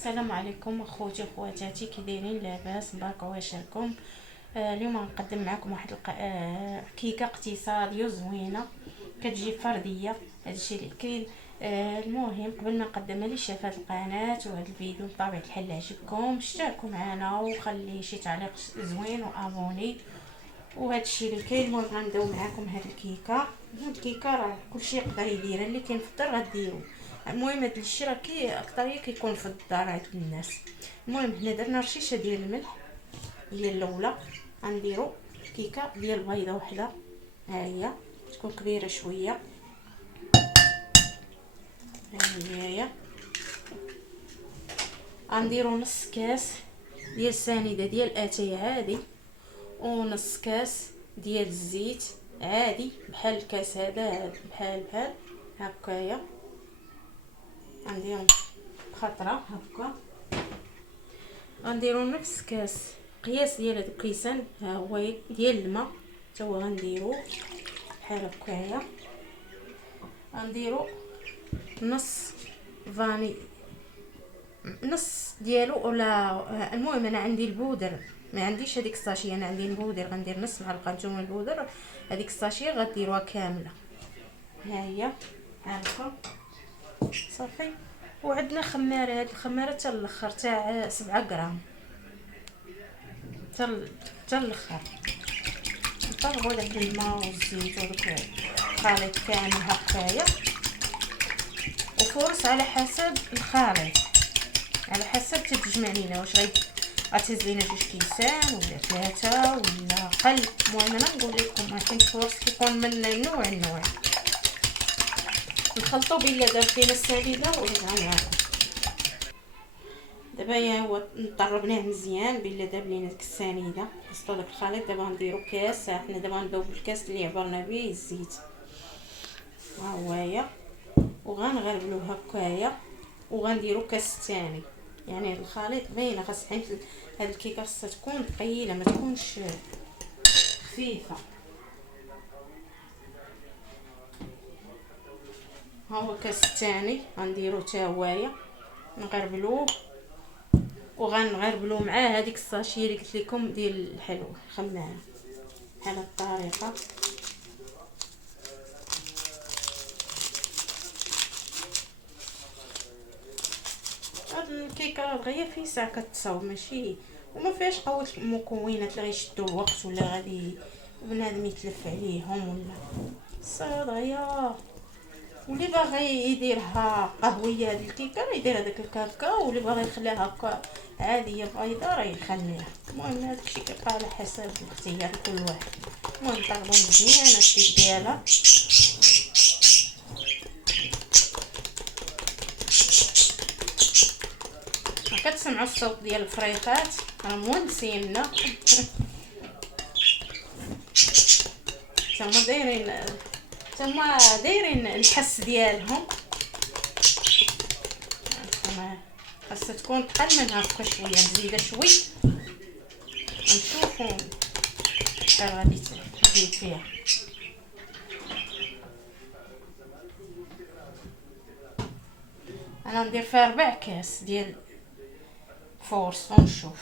السلام عليكم اخوتي واخواتاتي، كي دايرين؟ لاباس؟ مبارك واشركم. اليوم غنقدم معكم واحد كيكه اقتصاديه زوينه، كتجي فرديه. هادشي اللي كاين. المهم قبل ما نقدمها لي شاف هاد القناه وهاد الفيديو بطبيعه الحال عجبكم، اشتركوا معنا وخلي شي تعليق زوين وابوني. وهادشي اللي كاين. المهم غنبداو معاكم هاد الكيكه. هاد الكيكه راه كلشي يقدر يديرها، اللي كاين في الدار غديرو. المهم هاد الشيء راه اكثريه كيكون في الدار عند الناس. المهم حنا درنا رشيشه ديال الملح هي الاولى. غنديرو كيكه ديال بيضه وحده، ها هي تكون كبيره شويه، ها هي. غنديرو نص كاس ديال السنيده ديال اتاي عادي، ونص كاس ديال الزيت عادي بحال الكاس هذا، بحال هكايا. غنديرهم بخطره هكا. غنديرو نفس كاس قياس ديال هاد الكيسان، ها هو ديال الماء، حتى هو غنديرو بحال هكايا. غنديرو نص فاني، نص ديالو ولا المهم انا عندي البودر، ما عنديش هذيك الساشيه، انا عندي البودر. غندير نص معلقه نتوما البودر، هذيك الساشيه غديروها كامله، ها هي هاكا صافي. وعندنا خماره، هاد الخماره حتى الاخر تاع 7 غرام، حتى الاخر. نطلقوا داك الماء والزيت وداك الخليط كامل هكايا. وفرص على حسب الخليط، على حسب تتجمع لينا واش غتهز لينا 2 كيسان ولا 3 ولا قل. المهم انا نقول لكم حيت الفرص كيكون من نوع. نخلطوا بلا دار فينا السليله ونرجعوا معكم. دابا يا هو نطربناه مزيان بلا داب لينا ديك السنيده، خصو داك الخليط. دابا غنديرو كاس، حنا دابا غنبداو بالكاس اللي عبرنا به الزيت، ها هويا. وغنغربلو هكايا، وغنديرو كاس ثاني. يعني الخليط باينه، خاص حيت هاد الكيكه خاصها تكون ثقيله ما تكونش خفيفه. ها هو كاس الثاني غنديرو حتى هوايا، نغربلوه. وغنغربلو مع هذيك الساشيه اللي قلت لكم ديال الحلوى الخماره، بحال هاد الطريقه. هاد الكيكه دغيا في ساعه كتصاوب، ماشي وما فيهاش قوه المكونات اللي غيشدوا الوقت ولا غادي بنادم يتلف عليهم ولا صا دغيا. واللي باغي يديرها قهويه هاد الكيكه راه يدير هذاك الكاكاو، واللي باغي يخليها هكا عاديه بيضاء راه يخليها. المهم هذاك الشيء كيبقى على حسب الاختيار كل واحد. المهم نطلبوا مزيان الشيك ديالها. كتسمعوا الصوت ديال الفريقات راه مونسيننا. تما دايرين الحس ديالهم. خاصها تكون تقل من هكا شويه، نزيدها شوي نشوفوا شحال غادي تزيد فيها. انا ندير فيها 4 كاس ديال فورس ونشوف.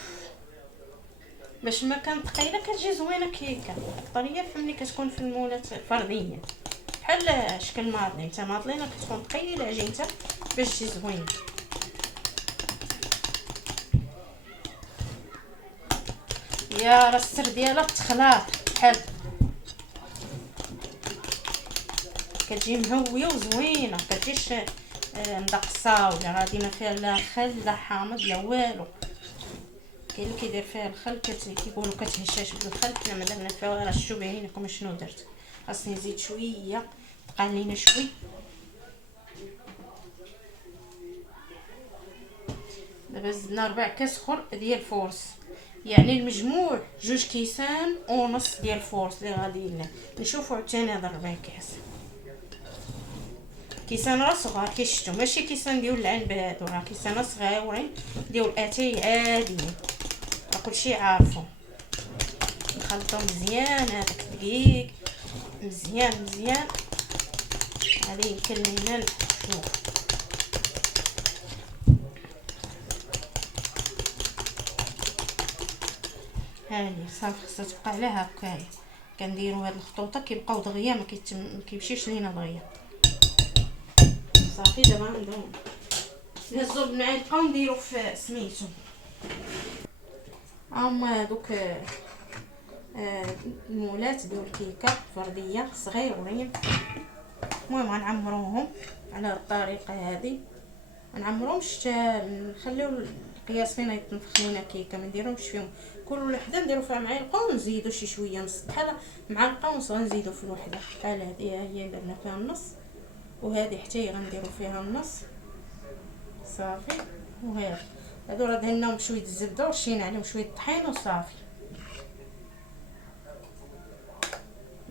باش ما كانت ثقيله كتجي زوينه كيكه. الطريه فهمني كتكون في المولات فرديه بحال شكل ماطلين. حتى ماطلينه كتكون ثقيله عجينتها باش تجي زوينه. يا راه السر ديالها التخلاط، بحال كتجي مهويه وزوينه، كتجيش مدقصه ولا غادي ما فيها لا خل لا حامض لا والو. كاين اللي كيدير فيها الخل كيقولوا كتهشاش بالخل، حنا ما درنا فيها. راه شفتوا باين لكم شنو درت. خاصني نزيد شويه، بقى لينا شوي. دابا زدنا 4 كاس اخر ديال فورس، يعني المجموع 2 كيسان ونص ديال فورس اللي غادي نشوفوا عاوتاني. هذا 4 كاس كيسان راه صغار كيشتو، ماشي كيسان ديال العنبات، راه كيسان صغيورين ديال اتاي عاديين، راه كلشي عارفو. نخلطو مزيان هذاك الدقيق مزيان. هذه يمكن لينا نشوف. ها هي صافي، خصها تبقى على هكايا. كنديروا هاد الخطوطه كيبقاو دغيا، ما كيمشيش لينا دغيا. صافي دابا نهزو بالمعلقه ونديرو في سميتو. هما دوك المولات ديال الكيكه فرديه صغيورين. المهم غنعمروهم على الطريقه هذه، غنعمروهمش نخليو القياس فينا يتنفخ لينا كيكه، ما نديروهمش فيهم كل وحده نديرو فيها معلقه ونزيدو شي شويه، نص بحال معلقه ونص غنزيدو في الوحده. بحال هذه هي درنا فيها النص، وهذه حتى هي غنديرو فيها النص. صافي. هادو راه دهناهم بشويه الزبده ورشينا عليهم شويه الطحين وصافي.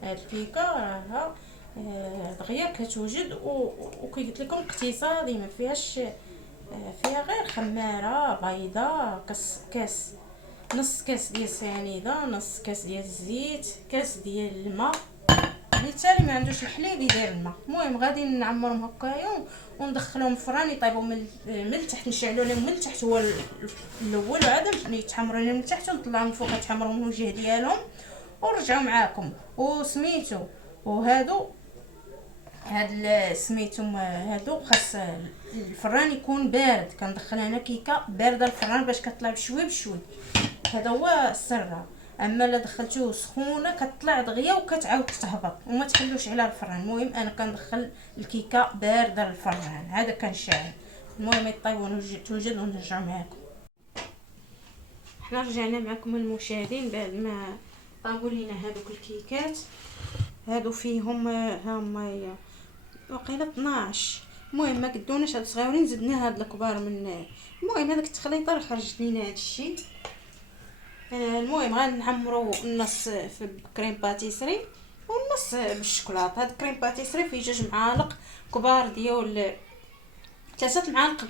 هاد الكيكه راها دغيا كتوجد، وكي قلت لكم اقتصادي، ما فيهاش فيها غير خماره بيضه، كاس نص كاس ديال السنيده، نص كاس ديال الزيت، كاس ديال الماء. بالتالي ما عندوش الحليب يدير الماء. المهم غادي نعمرهم هكايا وندخلهم الفران يطيبوا من التحت، نشعلوا لهم من التحت هو الاول، وعاد يتحمروا لهم من التحت ونطلعوا من فوق يتحمروا من الوجه ديالهم ونرجعوا معاكم. وسميتو وهادو هاد سميتهم هادو خاص الفران يكون بارد. كندخل انا كيكه بارده الفران باش كطلع بشوي بشوي، هذا هو السر. اما الا دخلتوه سخونه كتطلع دغيا وكتعاود تهبط وما تخلوش على الفران. المهم انا كندخل الكيكه بارده الفران، هذا كنشعل. المهم يطيبوا توجد ونرجع معكم. حنا رجعنا معكم المشاهدين بعد ما طابوا لينا هذوك الكيكات. هادو فيهم هما وقيله 12. المهم ما قدوناش هاد الصغيورين، زدنا هاد الكبار من. المهم هذاك التخليطه راه خرجت لينا هاد الشيء. المهم غنعمروا النص في كريم باتيسري والنص بالشوكولاته. هاد كريم باتيسري فيه 2 معالق كبار ديال 3 معالق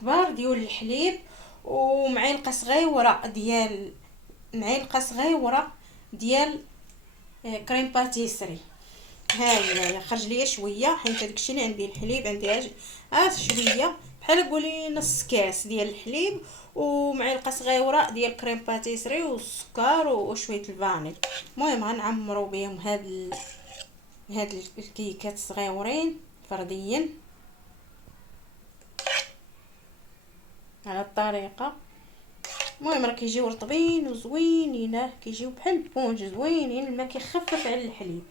كبار ديال الحليب، ومعلقه صغيره ديال كريم باتيسري. هاي خرج ليا شويه حيت داكشي اللي عندي. الحليب عندي شويه، بحال قولي نص كاس ديال الحليب ومعلقه صغيره ديال كريم باتيسري والسكر وشويه الفانيل. المهم غنعمروا بهم هاد الكيكات صغيورين فرديين على الطريقه. المهم راه كيجيو رطبين وزوينين، كيجيو بحال البونج زوينين، الماء كيخفف على الحليب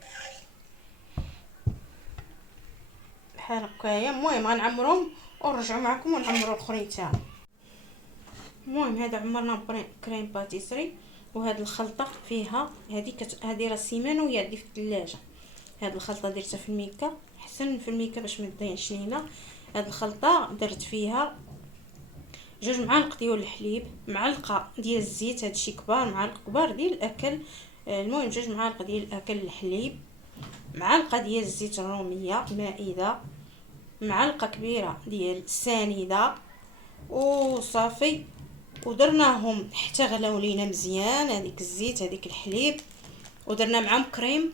بحال هكايا. المهم غنعمرهم ونرجعوا معكم ونعمروا الاخرين تاعهم. المهم هذا عمرنا كريم باتيسري، وهاد الخلطه فيها هذه راه سيمانه وهي عندي في الثلاجه. هاد الخلطه درتها في الميكا، احسن في الميكا باش ما تضيعش لينا. هاد الخلطه درت فيها 2 معالق ديال الحليب، معلقه ديال الزيت، هادشي كبار، معلقه كبار ديال الاكل. المهم 2 معالق ديال الاكل الحليب، معلقه ديال الزيت الروميه مائده، معلقه كبيره ديال السنيده وصافي. ودرناهم حتى غلاو لينا مزيان هذيك الزيت هذيك الحليب، ودرنا معاهم كريم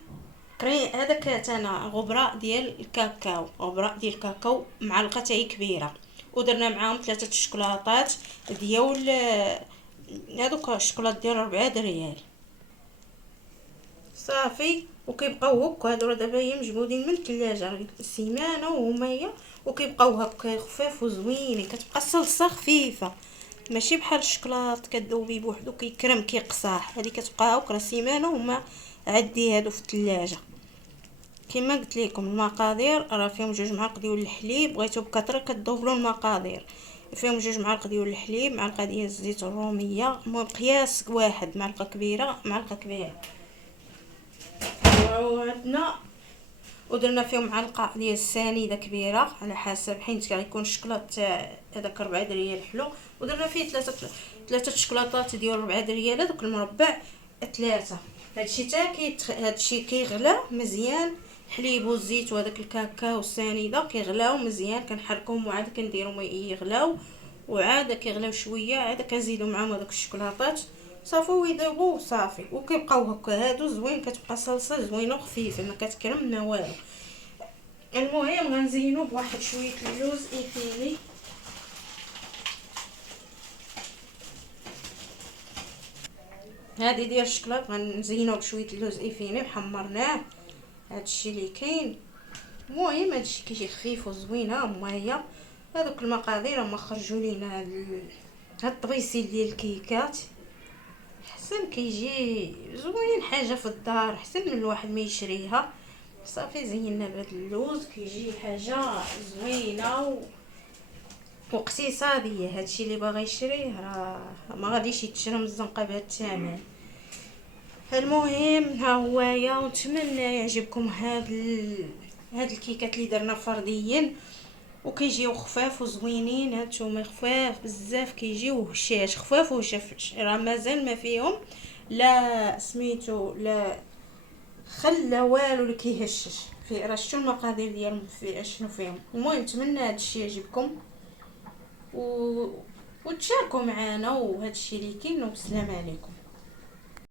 هذاك انا غبره ديال الكاكاو معلقه تاعي كبيره. ودرنا معاهم 3 شكلاطات ديال هذوك الشكلاط ديال 4 ريال. صافي وكيبقاو هكا. هادو راه دابا هي مجمودين من الثلاجه سيمانه وهما هي، وكيبقاو هكا خفاف وزوينين. كتبقى الصلصه خفيفه ماشي بحال الشكلاط كذوبي بوحدو كيكرم كيقصاح. هذه كتبقى هكا سيمانه وهما عندي هادو في الثلاجه. كما قلت لكم المقادير راه فيهم 2 معالق ديال الحليب، بغيتو بكثره كتضوبلوا المقادير. فيهم 2 معالق ديال الحليب، معلقه ديال الزيت الروميه، المهم قياس واحد، معلقه كبيره. وعندنا ودرنا فيهم معلقه ديال السنيده كبيره على حسب، حيت غيكون الشكلاط تاع هذاك 4 ريال حلو. ودرنا فيه 3 شكلاطات ديال 4 ريال، هذوك المربع 3. هادشي كيغلى مزيان، الحليب والزيت وهذاك الكاكاو والسنيده كيغلاو مزيان. كنحركهم وعاد كنديرهم يغلاو، وعاد كيغلاو شويه، عاد كنزيدوا معاهم هذوك الشكلاطات صافي ويذوبوا صافي. وكيبقاو هكا هادو زوين، كتبقى صلصه زوينه وخفيفه ما كتكرم ما والو. المهم غنزينو بواحد شويه اللوز ايفيلي. هادي ديال الشكلاط غنزينوه بشويه اللوز افيني حمرناه. هادشي اللي كاين. المهم هادشي كيجي خفيف وزوينه. هما هي هذوك المقادير هما خرجوا لينا هاد الطبيسيل ديال الكيكات. احسن كيجي زوين حاجه في الدار احسن من الواحد ما يشريها. صافي زينا بهاد اللوز كيجي حاجه زوينه واقتصاديه. هادشي اللي باغي يشريه راه ما غاديش يتشرى من الزنقه بهاد الثمن. المهم ها هويا، ونتمنى يعجبكم هاد الكيكات اللي درنا فرديا وكيجيو خفاف وزوينين. هانتوما خفاف بزاف كيجيو هشاش خفاف وهشاش، راه مازال ما فيهم لا سميتو لا خل لا والو اللي كيهشش في. راه شتو المقادير ديالهم في اشنو فيهم. المهم نتمنى هادشي يعجبكم و... وتشاركوا معنا وهادشي اللي كاين. والسلام عليكم.